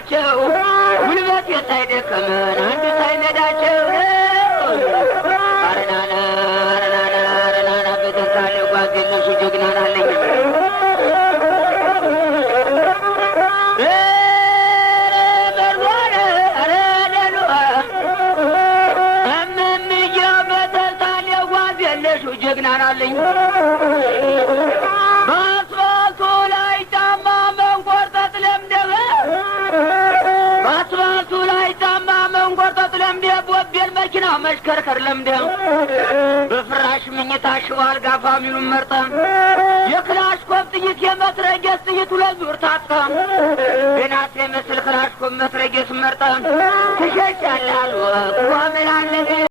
ሳይነዳቸው ጉልበት ሳይደከመን አንድ ሳይነዳቸው አረናና አረናና አረናና በተሳለ ጓዝ የነሱ ጀግና ናለኝ ጀግና ናለኝ በአስፋልቱ ላይ ጫማ መንቆርጠጥ ለምደህ በአስፋልቱ ላይ ጫማ መንቆርጠጥ ለምደህ ቦቤል መኪና መሽከርከር ለምደህ በፍራሽ ምኝታ ሽባ አልጋ ፋሚሉን መርጠህ የክላሽኮፍ ጥይት የመትረየስ ጥይት ሁለት ዙር ታጥቀህ ገናት የምስል ክላሽኮፍ መትረየስ መርጠህ ትሸሻለህ አልወቅ ዋምላለን